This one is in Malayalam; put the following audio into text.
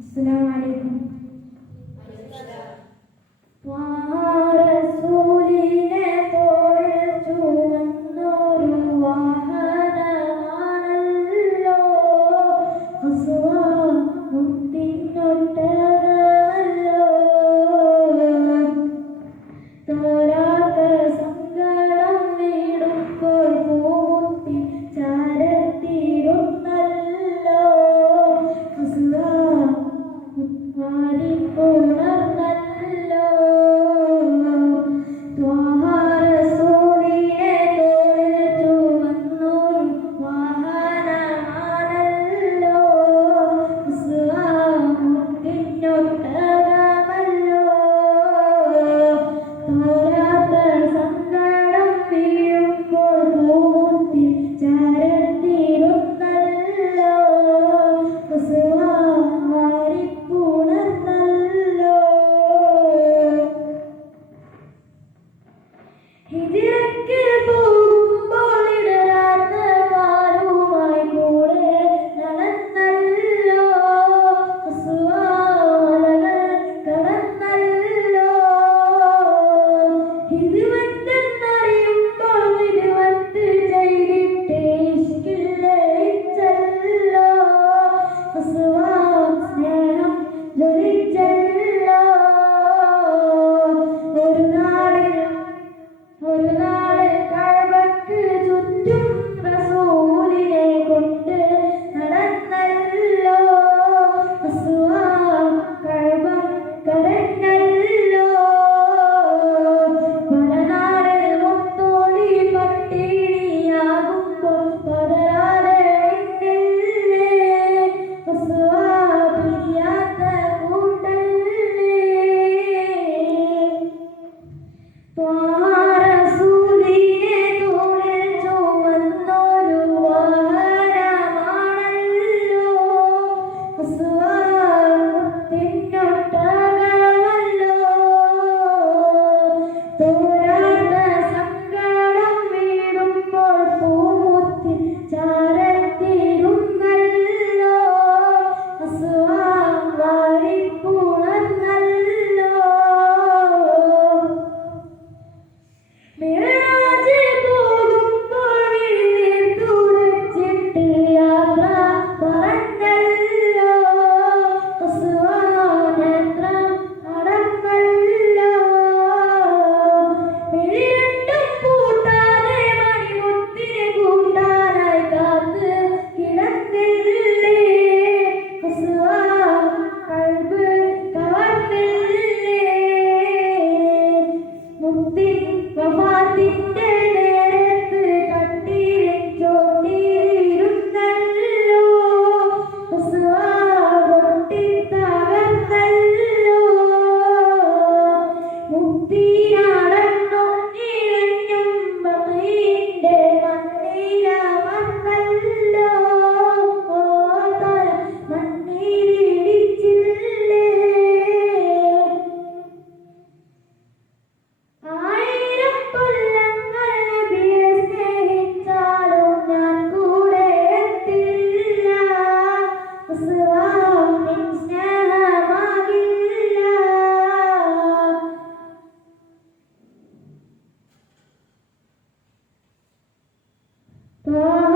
അസ്സലാമലൈക്കും Tuhan. 怎么